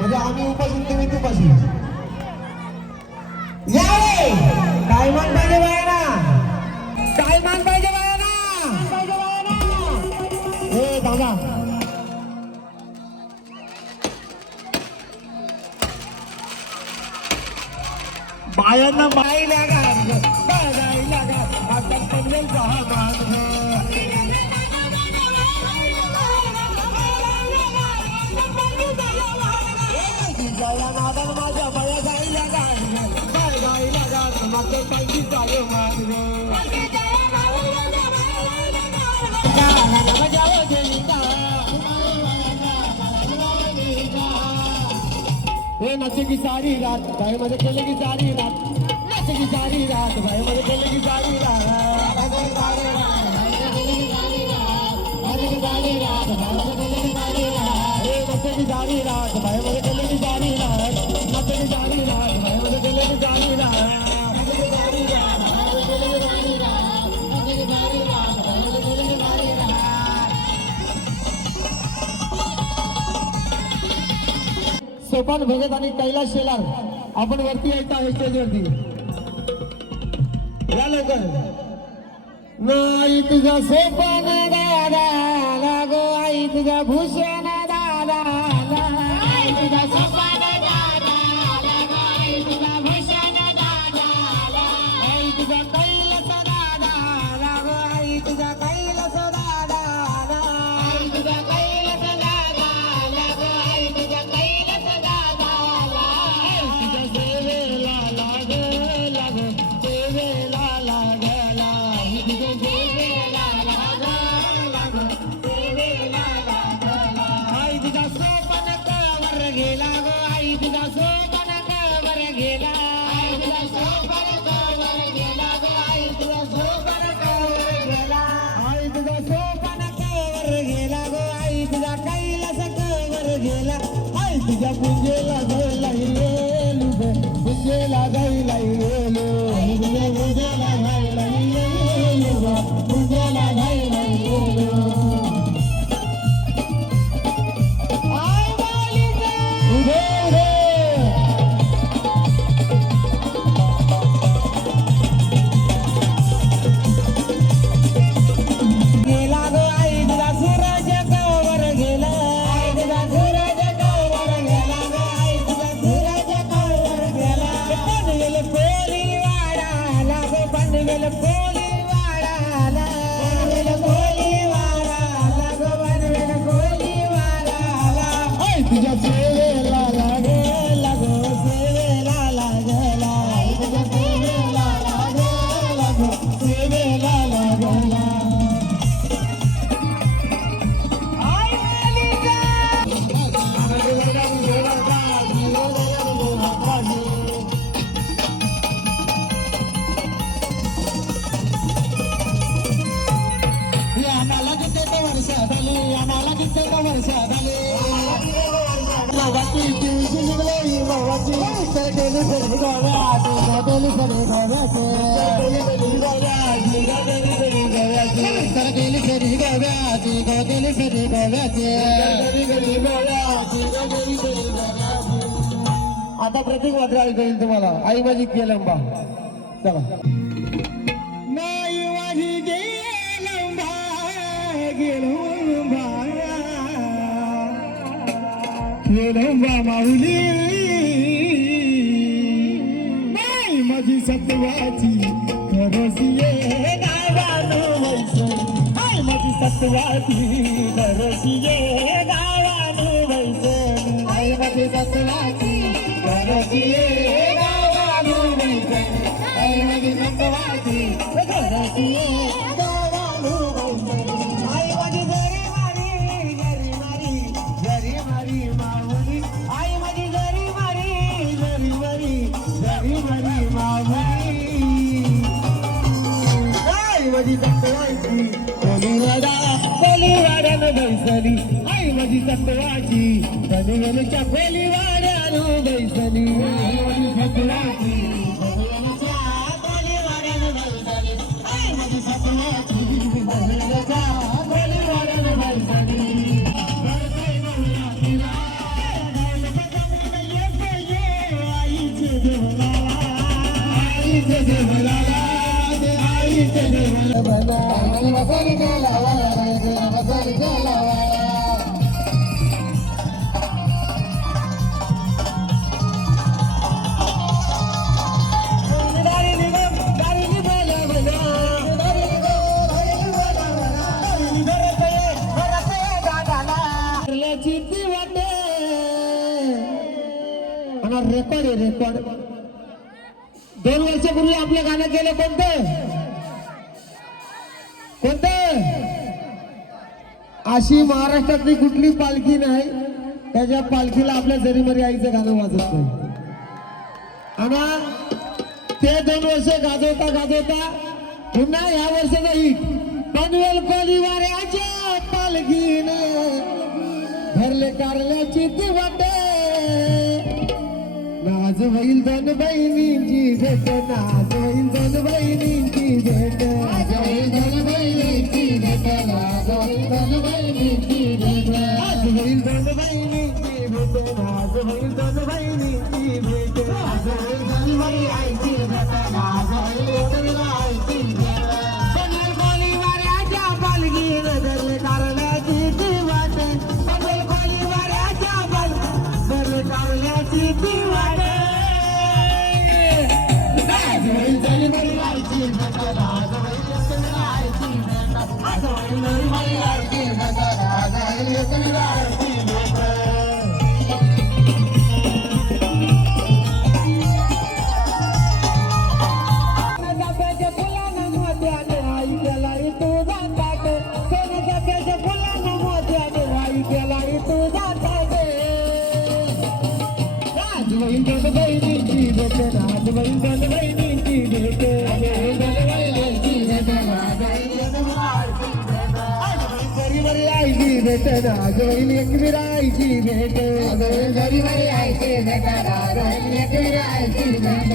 म्हणजे आम्ही उपाशी तुम्ही तुपाशी या रे काय मान पाहिजे बाळांना काय मान पाहिजे बाळांना ए दादा बायांना बाई लागा बाई लागा आता पनवेल जया नादाल माझ्या बाया जाई लागा बाई लागा माझं पाहिजे चालू हे नाचे की सारी रात भाई मध्ये केले की सारी रात नाचे की सारी रात भाई मध्ये केले की सारी रात नाचे की सारी रात भाई मध्ये केले की सारी रात नाचे की सारी रात भाई मध्ये केले की सारी रात सोपान भगत आणि कैलास शेलार आपण वरती यायचं आहे स्टेजवरती या लवकर नाही तुझा सोपान दादा लागो आई तुझा भूषण दादा आई तुझा सोपान दादा लागो आई तुझा भूषण दादा आई तुझा कैलास दादा लागो आई तुझा कैलास दादा आई तुझा कैलास दादा लागो आई तुझा कैलास तुझ्या पूजेला जायला येलो पूजेला जायला येलो पूजेला जायला येलो पूजेला जायला येलो आय मालिका उभे रे गेला गो आई तुझा सूरज कवर गेला आई तुझा सूरज तुझ्या सेवेला लागेला गो सेवेला लागेला तुझ्या सेवेला लागेला गो सेवेला लागेला आई मालिका आम्हाला किती वर्षात आली आम्हाला किती वर्षात आली बाबाची दिवशी निघली बाबाची गेली सरी गोव्याची गेली सरी गोव्याची गेली सरी गोव्याची गेली सरी गोव्याची आता प्रतीक मात्र ऐकू येईल तुम्हाला आई माझी केलंबा चला नाही माझी गेलंबा गेलंबा गेलंबा माऊली नाही माझी सत्वाची खरसिये गावानो वैसे नाही माझी सत्वाची खरसिये गावानो वैसे नाही माझी सत्वाची खरसिये गावानो वैसे नाही माझी सत्वाची खरसिये गावानो वैसे आई माझी जरी मारी जरी मारी जरी मारी माऊली आई माझी जरी मारी जरी मारी जरी मारी माऊली आई माझी सत्वाची कोलीवाड्यानं बैसली आई माझी सत्वाची पनवेलच्या कोलीवाड्यानं बैसली आई माझी सत्वाची कोलीवाड्यानं बैसली आई माझी सत्वाची पनवेलच्या कोलीवाड्यानं बैसली रेकॉर्ड आहे रेकॉर्ड 2 वर्षापूर्वी आपलं गाणं केलं कोणतं अशी महाराष्ट्रातली कुठली पालखी नाही त्याच्या पालखीला आपल्या जरीमरी आईचं गाणं वाजत नाही आणि ते 2 वर्ष गाजवता पुन्हा ह्या वर्षाचा हिट पनवेल कोलीवाऱ्याच्या पालखीने भरले कारल्याची ती वाटे नाज होईल 2 बहिणींची भेट नाज होईल 2 बहिणींची भेट नाज होईल 2 बहिणींची भेट नाज होईल 2 बहिणींची भेट नाज होईल 2 बहिणींची भेट नाज होईल 2 बहिणींची भेट नाज होईल 2 बहिणींची भेट नाज होईल 2 बहिणींची भेट पनवेल कोलीवाऱ्याच्या पालखीने धरले कारल्याची ती वाटे पनवेल कोलीवाऱ्याच्या पालखीने धरले कारल्याची ती वाटे राजवैल एकविरायची भेट गरीबाई आयची भेट राजवैल एकविरायची भेट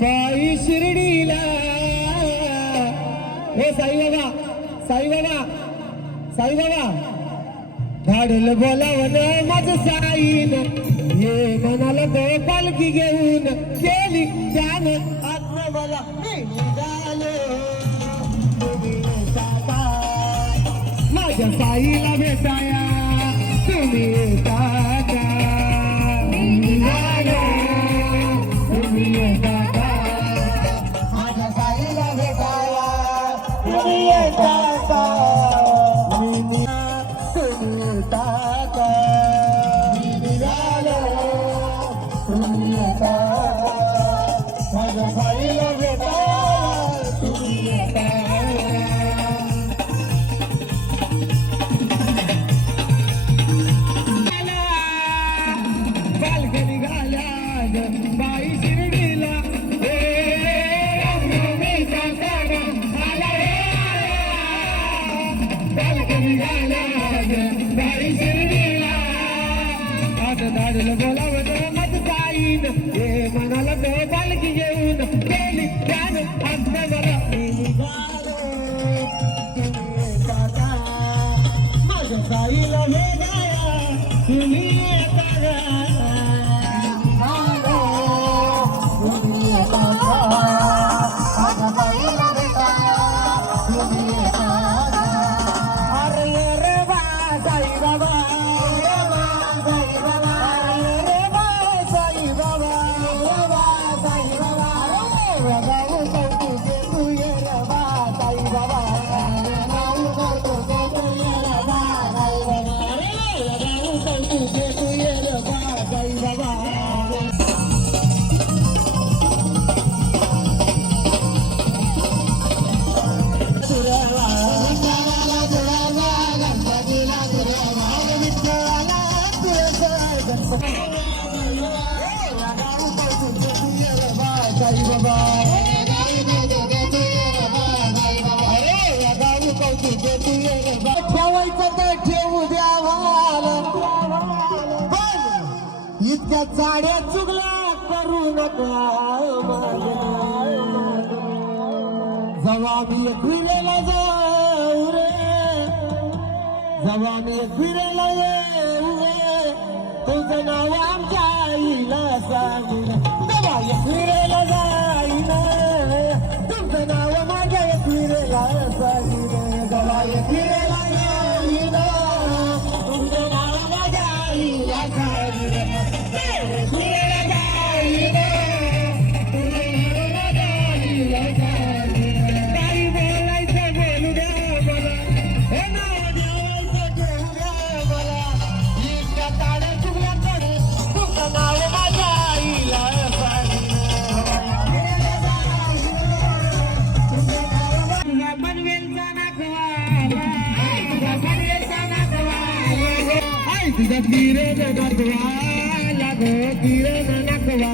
पायी शिर्डीला हे साईबाबा साईबाबा धाडल बोलावन माझं साईन ये म्हणाल तो पालखी घेऊन केली त्यानं आत्म मला निघालो तुम्ही येता माझ्या साईला भेटाया तुम्ही येता का निघालो तुम्ही येता का माझ्या साईला भेटाया तुम्ही येता का बाई शिर्डीला बाई शिर्डीला आता धाडलं बोलावं मत जाईन हे म्हणाला तो पालखी घेऊन गेली त्यानं आज मला माझ्या साईला वेगाया तुम्ही ठेवायचं तर ठेवू द्या इतक्या चाड्या चुगल्या करू नका जवा मी फिरायला जाऊ रे जवा मी फिरायला येऊ रे तुझं नाव आमच्या आईला सांगू जवा फिरायला जाईन तुमचं नाव माझ्या फिरायला सांगू जवा फिरायला जाईन तुमचं नाव माझ्या आईला सांगू फिरायला जाईन काही बोलायचं बोलू द्या मला हे नाव द्यावायचं घेऊ द्या मला इतक्या ताड्या चुकल्या तरी तुमचं नाव माझ्या आईला पनवेलचा तुझा किरण नकवाला गो किरण नकवाला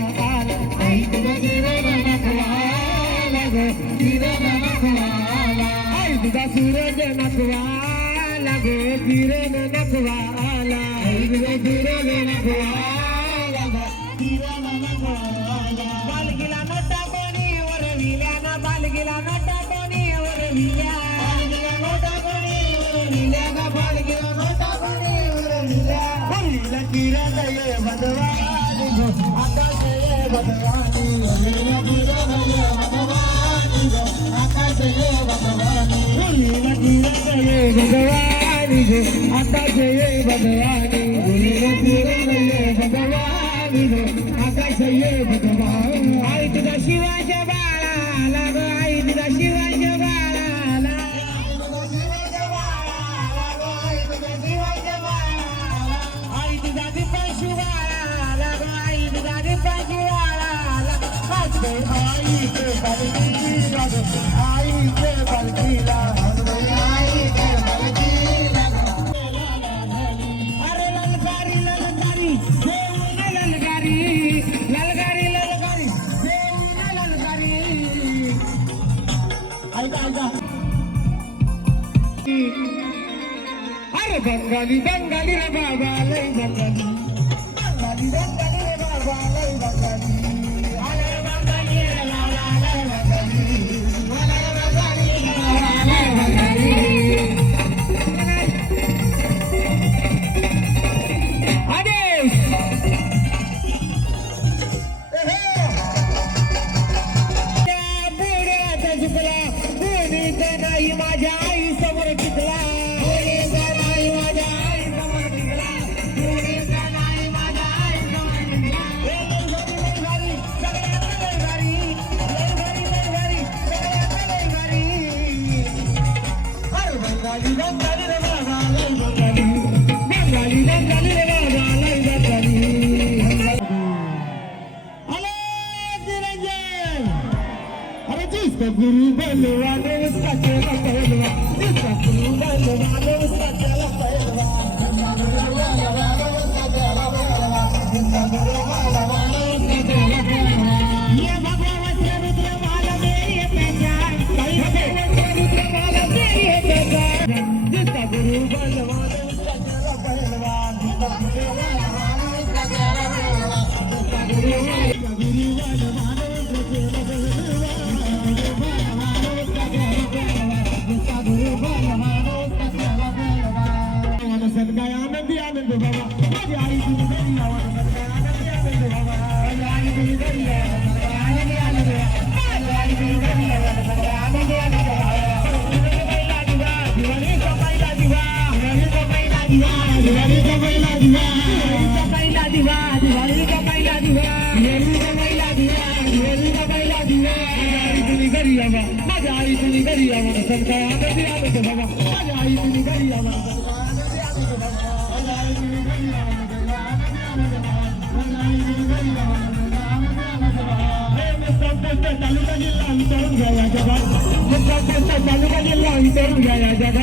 आई तुझा किरण नकवाला गो किरण नकवाला आई तुझा सूरज नकवाला गो किरण नकवाला आई तुझा किरण नकवाला गो किरण नकवाला बालगीला नोटा कोणी वरविल्या ना बालगीला नोटा कोणी वरविल्या बालगीला नोटा कोणी वरविल्या ना बालगीला नोटा कोणी वरविल्या बोलीला किरण ये भगवानी गो आकाश ये भगवानी बोलीला किरण ये भगवानी गो आकाश ये भगवानी बोलीला किरण ये भगवानी गो आकाश ये भगवानी बोलीला किरण ये भगवानी गो आकाश ये भगवानी आई तुझा शिवाच्या बाळाला गो आई तुझा शिवाच्या बाळाला आई तुझा दीपाशी बाळाला गो आई तुझा दीपाशी बाळाला आई के पालखीला आई के पालखीला आई के पालखीला अरे ललकारी ललकारी देऊन ललकारी ललकारी ललकारी देऊन ललकारी ऐका अरे बंगाली बंगाली रे बाबा लय बंगाली बंगाली बंगाली रे बाबा लय बंगाली अरे बंगाली रे बाबा लय बंगाली अरे बंगाली रे बाबा लय बंगाली गुरु बलवान सजल बलवान गुरु बलवान सजल बलवान सदगाय आनंदी आनंद बाबा माझी आई तुझी घरी आवाज सदगाय आनंदी आनंद बाबा माझी आई तुझी घरी आनंदी आनंद माझी आई तुझी घरी आनंदी आनंद दिवाळी का पहिला दिवा दिवाळी का पहिला दिवा दिवाळी का पहिला दिवा दिवाळी का पहिला दिवा दिवाळी का पहिला दिवा दिवाळी का पहिला दिवा माझ्या आई तुझी घरी आवा सदगाय आनंदी आनंद बाबा माझ्या आई तुझी घरी आवा तालुका जिल्हा विचारून घ्या जगात तालुका जिल्हा विचारून घ्या जगात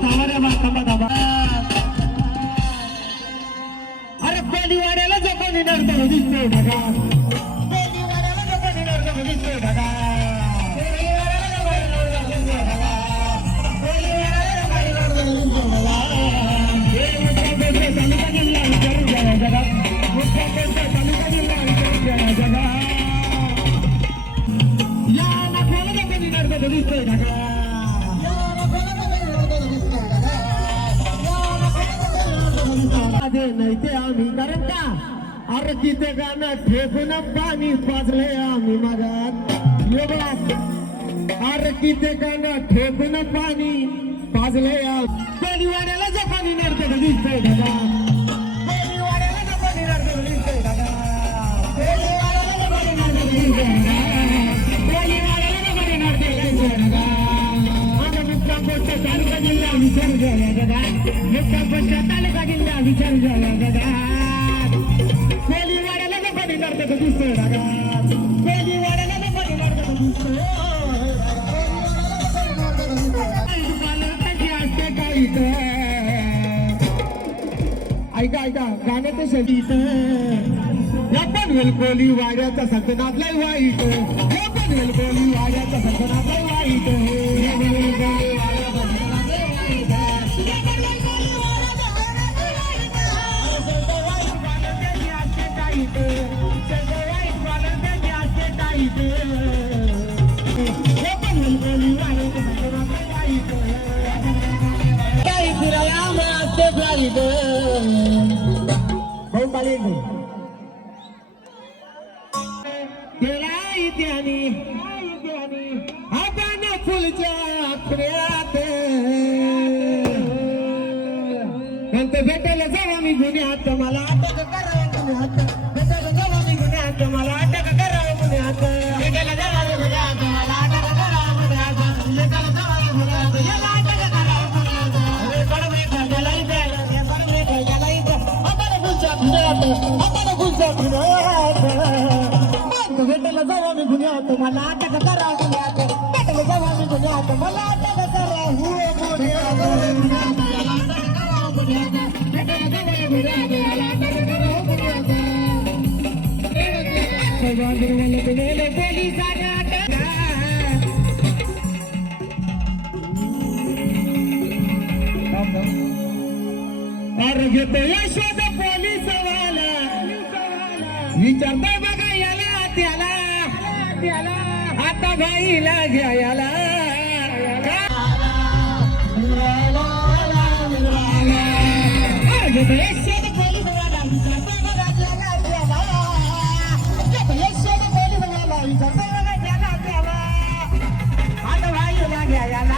धावा रे थांबा धाबा अरे कोलीवाड्याला जपानी नरतो दिसतोय ढगा कोलीवाड्याला जपानी नरतो दिसतोय ढगा तालुका जिल्हा विचारून घ्या जगात तालुका जिल्हा विचारून घ्या जगात या नागोला जपानी नरतो दिसतोय ढगा नाही ते आम्ही कारण का अरे तिथे गाणं ठेकून पाणी पाजले आम्ही मगात अरे तिथे गाणं ठेकून पाणी पाजले कोलीवाड्याला जपानी नरतो दिसतोय दादा कोलीवाड्याला जपानी नरतो दिसतोय दादा कोलीवाड्याला जपानी नरतो दिसतोय कोलीवाड्याला जपानी नरतो दिसतोय दादा तालुका जिल्हा विचार झाला दादा तालुका जिल्हा विचार झाला दादा कोलीवाड्याला जपानी नरतो दिसतोय दादा कोलीवाड्याला जपानी नरतो दिसतोय ऐका ऐका गाण्याचं संगीत या पनवेल कोली वाड्याचा संतनातलाय वाईट या पनवेल कोली वाड्याचा संतनातलाय वाईट आपण फुलच्या आखऱ्यात नंतर भेटायला जावा मी गुन्ह्यात मला अटक करावं गुन्ह्यात भेटायला जावा मी गुन्ह्यात मला अटक करावं गुन्ह्यात भेटायला जावा मी गुन्ह्यात मला अटक करावं गुन्ह्यात भेटायला जावा मी गुन्ह्यात याला अटक करावं गुन्ह्यात अरे कडवे खायला इथे कडवे खायला इथे आपण फुलच्या आखऱ्यात आपण फुलच्या आखऱ्यात भेटायला जावा मी गुन्ह्यात मला अटक करावं गुन्ह्यात भेटायला जावा मी गुन्ह्यात मला अटक करावं गुन्ह्यात घेतो यशोद पोलीस वाला विचारता बघा याला त्याला आता भाईला घ्यायला घेतो यशोद पोलीस वाला विचारता बघा त्याला घेतो यशोद पोलीस वाला विचारता बघा त्याला आता भाईला घ्यायला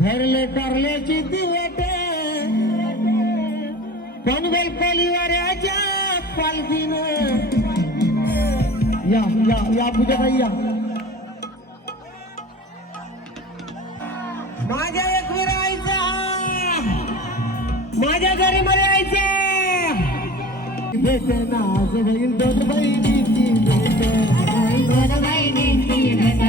धरले करल्याची दिवट पनवेल कोलीवाड्याच्या पालखीनं या या या पूजाबाई या माझ्या एक विरायचा माझ्या घरी मरायचा भेट ना आज होईल दोन बहिणीची भेट दोन बहिणीची भेट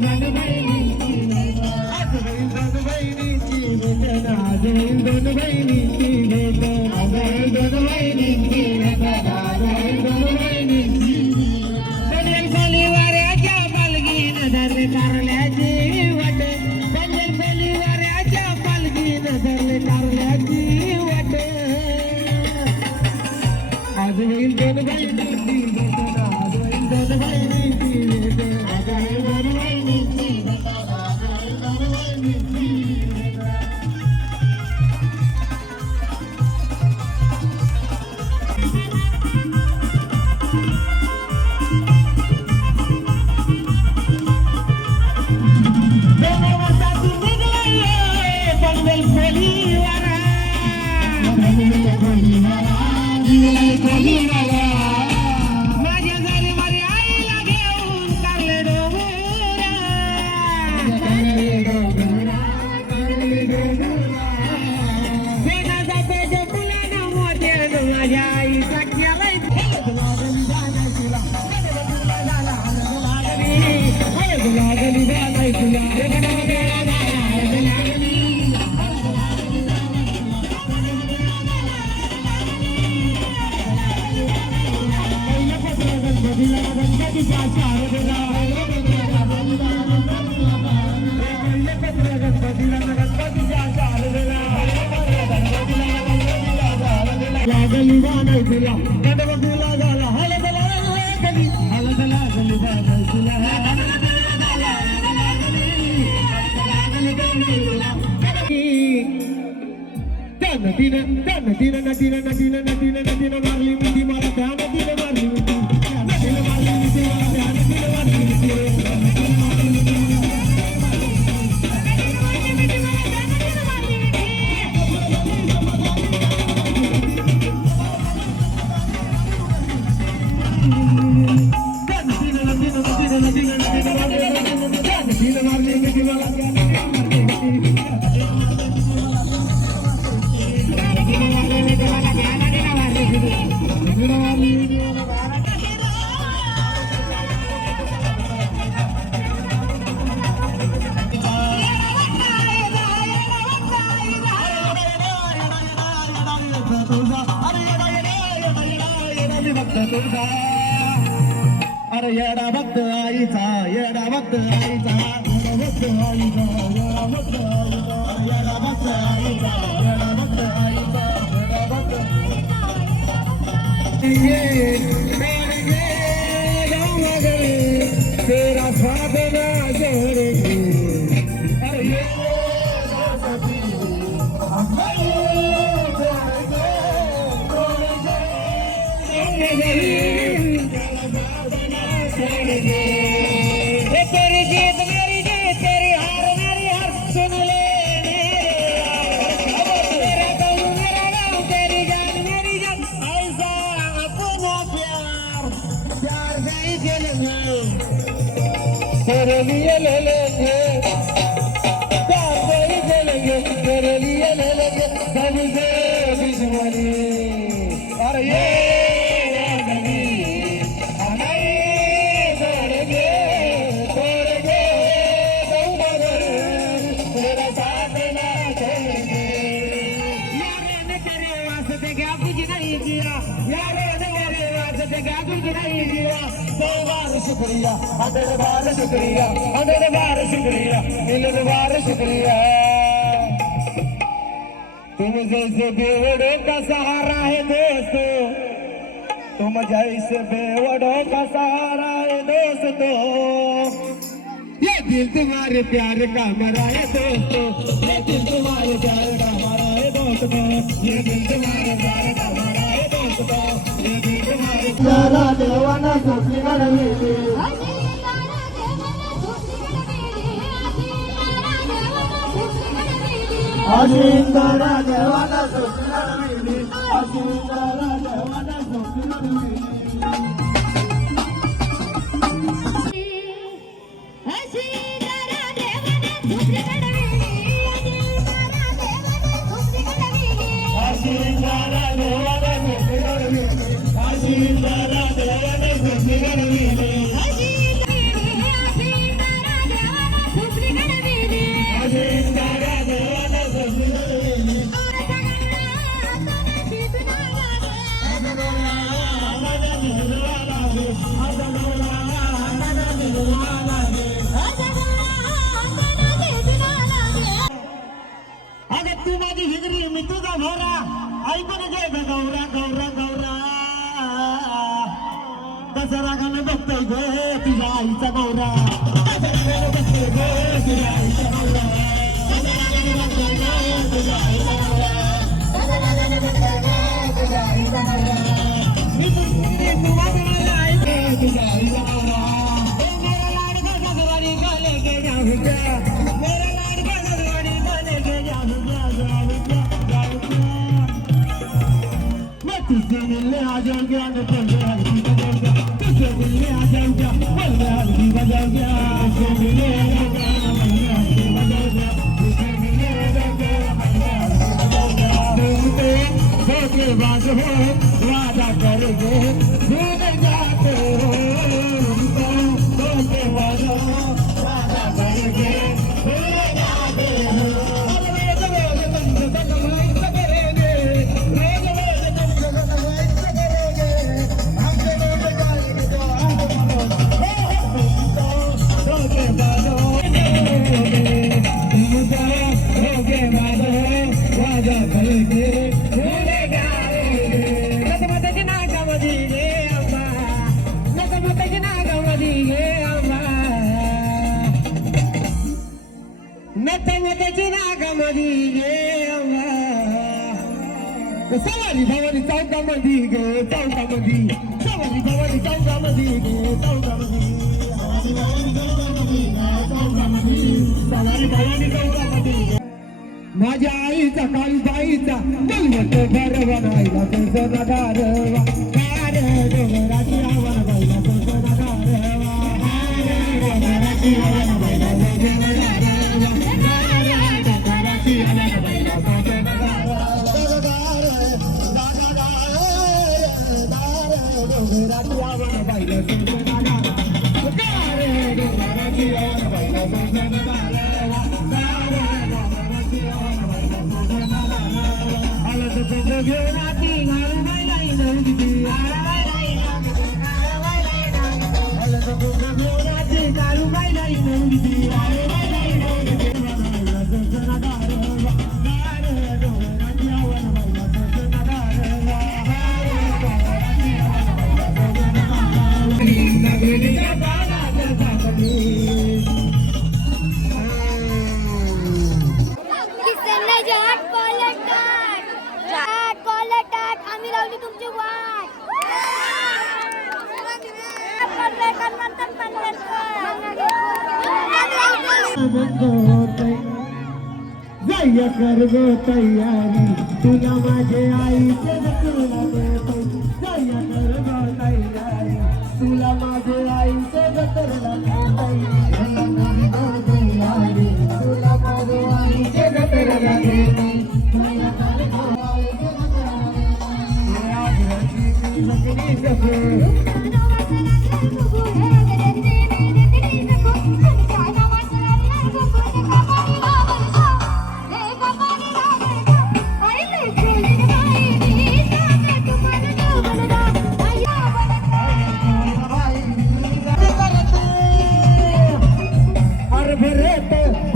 दोन बहिणीची भेट आज होईल दोन बहिणीची भेट आज होईल दोन बहिणींची भेट आज होईल दोन बहिणींची भेट आज होईल दोन बहिणींची कल्याण खोली वाऱ्याच्या पालगीन धरले कारल्याची वाट कल्याण खोली वाऱ्याच्या पालगीन धरले कारल्याची वाट आज होईल दोन बहिणींची भेट आज होईल दोन बहिणींची भेट आज होईल दोन बहिणींची भेट आज होईल दोन बहिणींची माझ्या घरी माझी आईला घेऊन कारले डोंगरा शेणाचा पेज फुलानं मोठ्यानं माझ्या आईचा केलाय लागली झालाय तुला लागली बाणाय तुला गणपतीला झाला हलदला लागली हलदला लागली बाणाय तुला नदीनं मारली मिठी मला त्या नदीनं मारली मिठी नदीनं मारली मिठी मला त्या नदीनं मारली मिठी अरे येडा भक्त आईचा येडा भक्त आईचा भक्त आईचा येडा भक्त आईचा येडा भक्त आईचा येडा भक्त आईचा येडा भक्त तेरा साधना जोड़ेंगे अरे ये तेरी जीत मेरी जीत तेरी हार मेरी हार सुन ले तेरा गम मेरा गम तेरी जान मेरी जान ऐसा अपना प्यार प्यार नहीं चलेंगे तेरे लिए ले लेंगे प्यार नहीं चलेंगे तेरे लिए ले लेंगे सबसे दुश्मनी और ये शुक्रिया अदर बार शुक्रिया अदर बार शुक्रिया मिलन बार शुक्रिया तुम जैसे बेवड़ों का सहारा है दोस्तों तुम जैसे बेवड़ों का सहारा है दोस्तों ये दिल तुम्हारे प्यार का मरा है दोस्तों ये दिल तुम्हारे प्यार का मरा है दोस्तों ये दिल तुम्हारे प्यार का मरा है दोस्तों ये दिल तुम्हारे प्यारा देवाना सोचने का नहीं अजिंदारा देवाना सोचना मिली अजिंदारा देवाना सोचना मिली अजिंदारा देवाना सोचना मिली अजिंदारा देवाना सोचना मिली अजिंदारा देवाना सोचना मिली अजिंदारा देवाना सोचना मिली माझ्या रागानं बघतोय ग तुझ्या आईचा गौरा माझ्या रागानं बघतोय ग तुझ्या आईचा गौरा माझ्या रागानं बघतोय ग तुझ्या आईचा गौरा माझ्या रागानं बघतोय ग तुझ्या आईचा गौरा मी तुझी माझ्या आईचा तुझ्या आईचा गौरा मेरा लाडका सजवारी गले के जाऊंगा मेरा लाडका सजवारी गले के जाऊंगा मैं तुझसे मिलने आ जाऊंगा न तुझसे हल्दी बजाऊंगा तुझसे मिलने आ जाऊंगा पल में हल्दी बजाऊंगा तुझसे मिलने आ जाऊंगा पल में हल्दी बजाऊंगा तुझसे मिलने आ जाऊंगा पल में हल्दी बजाऊंगा तुमसे धोखेबाज हो वादा करेंगे भूल जाते हो तुमको धोखेबाज हो वादा करेंगे भूल जाते हो सवारी भवानी चौकामध्ये गे चौकामध्ये सवारी भवानी चौकामध्ये गे चौकामध्ये सवारी भवानी चौकामध्ये माझ्या आईचा काळीबाईचा बलवट घर बनायला तुझं नगारवा डोंगराची आव्हान बाईला तुझं नगारवा डोंगराची आव्हान बाईला तुझं नगारवा डोंगराची आव्हान बाईला तुझं नगारवा डोंगराची आव्हान बाईला तुझं नगारवा जय कर गो तयारी तुला माझे आईचे तुला देतो जय कर गो तयारी तुला माझे आईचे तुला तयारी तुला माझे आईचे तुला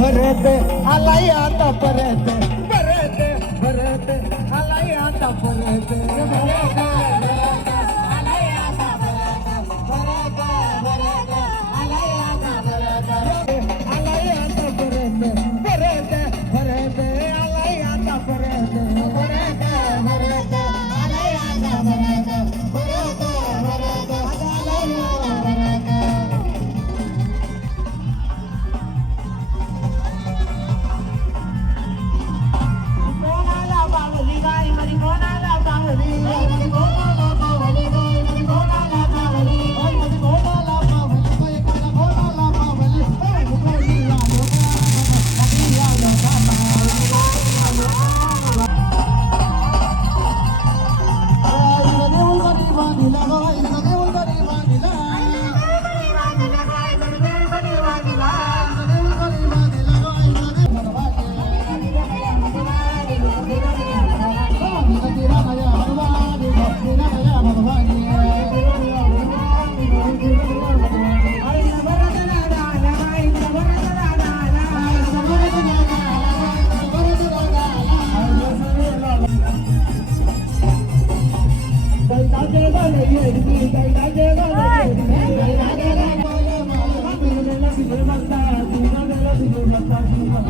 भरत आलाय आता परत भरत भरत आलाय आता परत भरत आलाय आता परत भरत भरत आलाय आता परत आलाय आता परत भरत भरत आलाय आता परत भरत भरत आलाय आता परत भरत भरत आलाय Thank you.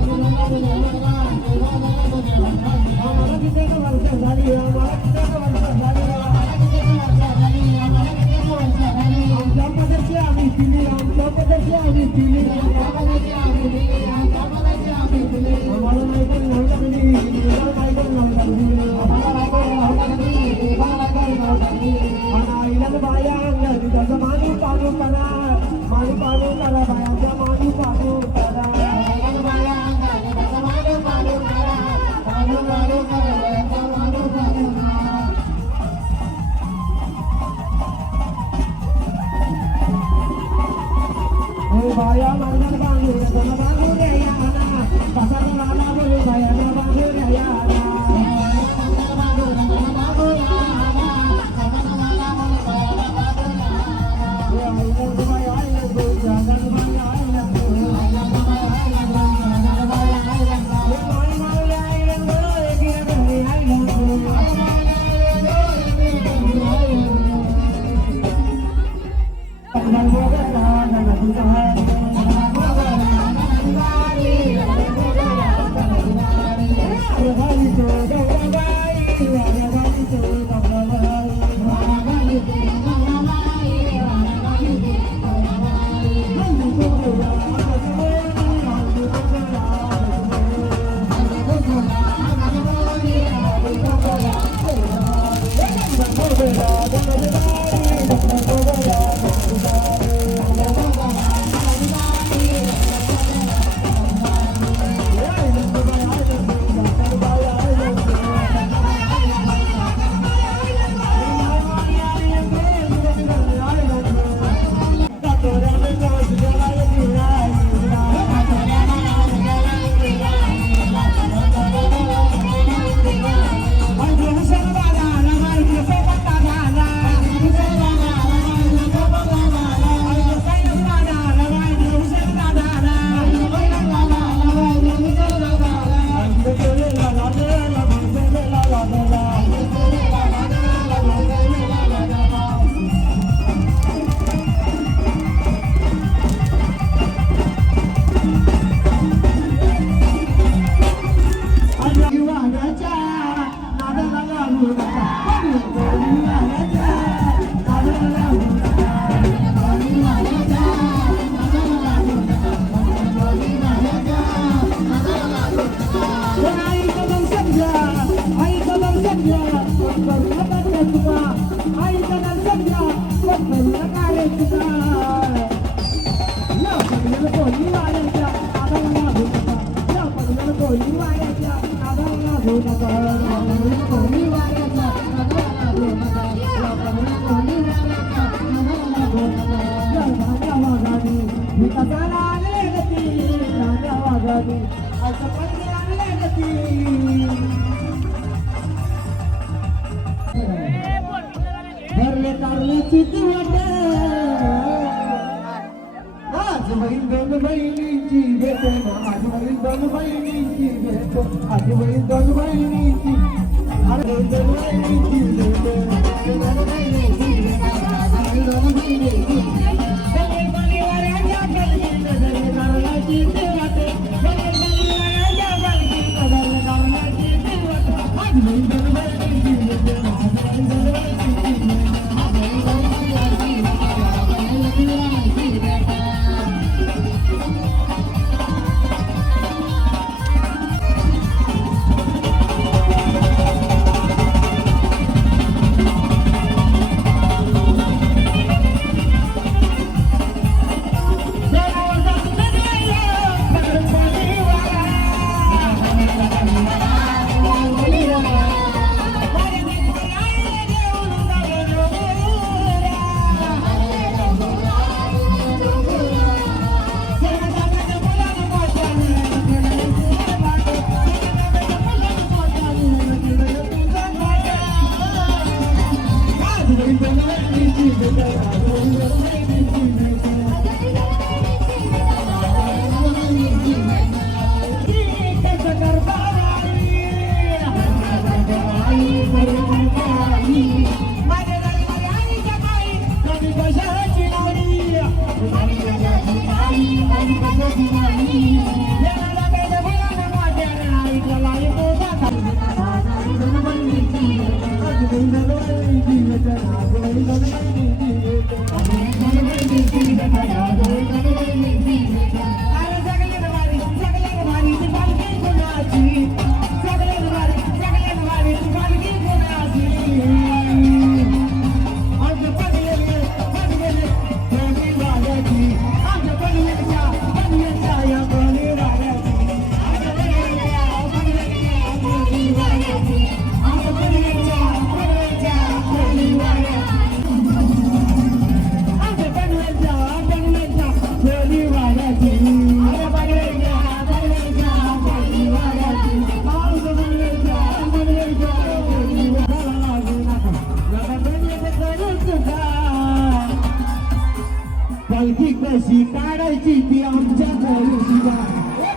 पालखी कशी काढायची ती आमच्या कळशीला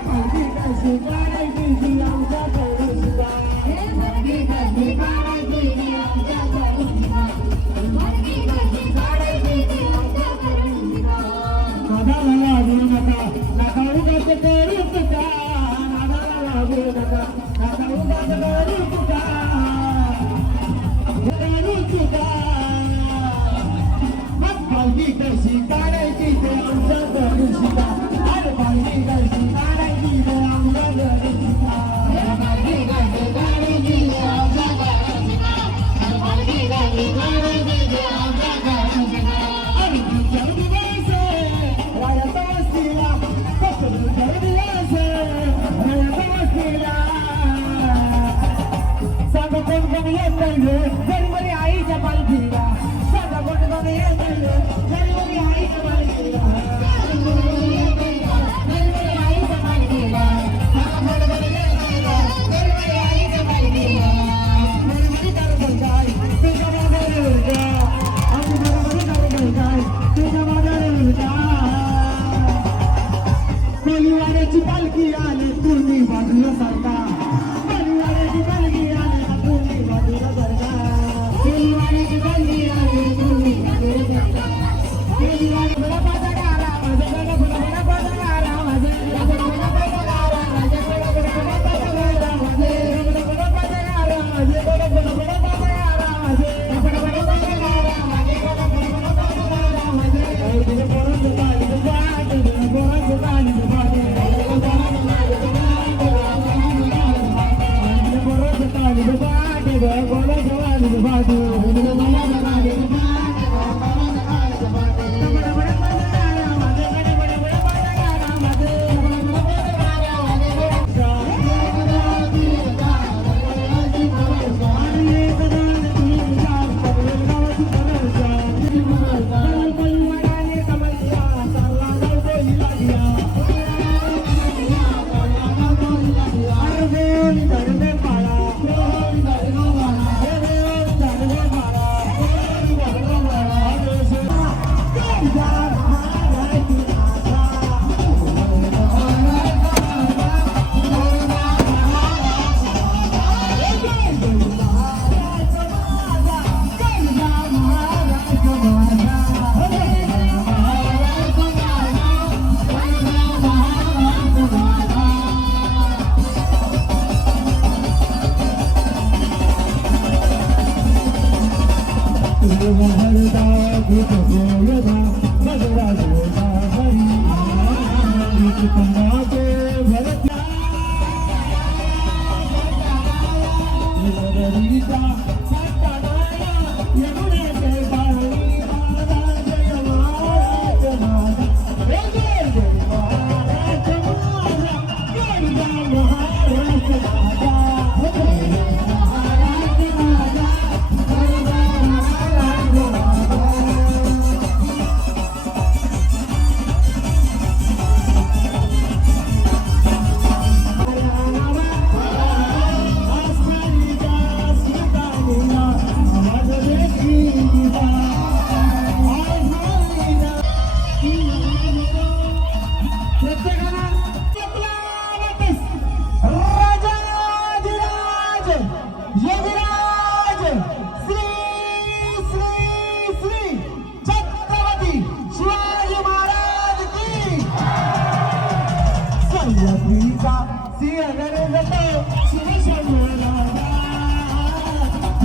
पालखी कशी काढायची ती आमच्या कळशीला पालखी कशी काढायची ती आमच्या कळशीला पालखी कशी काढायची ती आमच्या कळशीला नादाला लागू नका नका उगाच करू तुका नादाला लागू नका नका उगाच करू तुका करू तुका पालखी कशी काढायची ते आमच्या कळशीला अरे पालखी कशी काढायची ते आमच्या कळशीला पालखी कशी काढायची ते आमच्या कळशीला अरे पालखी कशी काढायची ते आमच्या कळशीला अरे तुझ्या दिवस रायाचा वस्तीला कसं तुझ्या दिवस रायाचा वस्तीला सांग कोण कोण येत नाही घरी बरी आईच्या पालखीला सांग कोण कोण येत नाही परिवाराची पालखी आले तुम्ही बाजूला सारखा परिवाराची पालखी आले तुम्ही बाजूला सारखा परिवाराची पालखी आले तुम्ही बाजूला सारखा परिवार बडा गारा माझे बडा बडा बडा गारा माझे बडा बडा गारा माझे बडा बडा गारा माझे बडा बडा गारा माझे बडा बडा गारा माझे बडा बडा गारा माझे बडा बडा गारा माझे तुझे पोरांचं पाणी वाट तुझे पोरांचं पाणी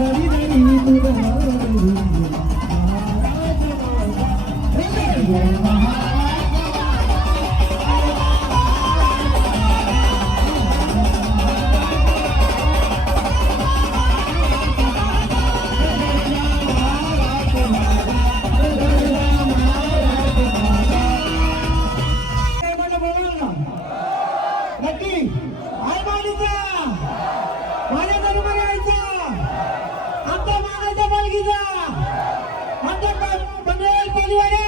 Dari dari itu dah नक्की आई मालीचा माझ्या घरी यायचा आमच्या मानाच्या पालखीचा आमच्या पनवेल परिवार